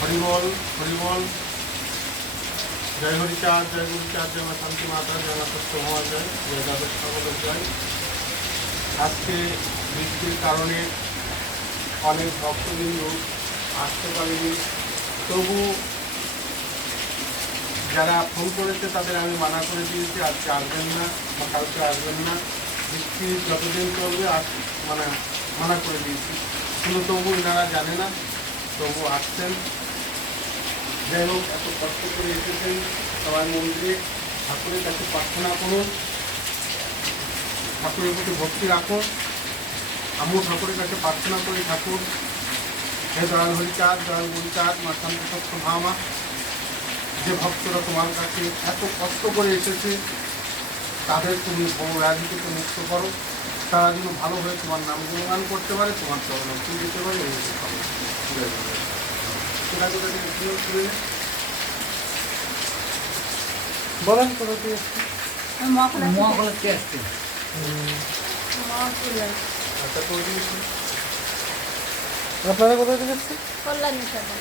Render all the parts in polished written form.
হরিবল হরিবল। জয় হরিচাঁদ, জয় গুরুচাঁদ, জয় মা শান্তি মাতা, জয় মা সত্যভামা, জয় জয় দ্বাদশ ঠাকুরের জয়। আজকে বৃষ্টির কারণে অনেক ভক্তবৃন্দ আসতে পারেনি, তবু যারা ফোন করেছে তাদের আমি মানা করে দিয়েছি আজকে আসবেন না বা কালকে আসবেন না, বৃষ্টি যতদিন চলবে মানে মানা করে দিয়েছি, কিন্তু তবু এনারা জানে না, তবু আসছেন। যাই হোক, এত কষ্ট করে এসেছেন সবাই মন্দিরে, ঠাকুরের কাছে প্রার্থনা করুন, ঠাকুরের প্রতি ভক্তি রাখুন। আমিও ঠাকুরের কাছে প্রার্থনা করি, ঠাকুর হে দয়াল হরিচাঁদ, দয়াল গুরুচাঁদ, মা শান্তি সত্যভামা, যে ভক্তরা তোমার কাছে এত কষ্ট করে এসেছে তাদের তুমি ব্যাধি থেকে মুক্ত করো, তারা যেন ভালো হয়ে তোমার নাম গুণগান করতে পারে, তোমার চরণে দিতে পারে, এই বলেন কোথা থেকে এসছি? মহাকলা থেকে আসছে। আচ্ছা, করে দিয়েছি। আপনারা কোথায় থেকে এসছি? কল্যাণী সাথে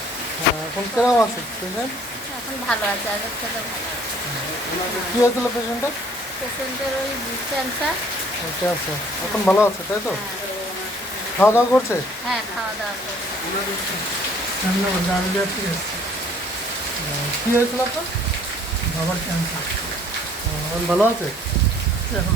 এখন কেরম আছে পেশেন্ট? এখন ভালো আছে, আগের থেকে ভালো আছে। কী হয়েছিল পেশেন্টের? পেশেন্টের ওই ক্যান্সার। ক্যান্সার, এখন ভালো আছে তাই তো? খাওয়া দাওয়া করছে? হ্যাঁ, খাওয়া দাওয়া করে। কী হয়েছিল আপনার? বাবার ক্যান্সার এখন ভালো আছে? এখন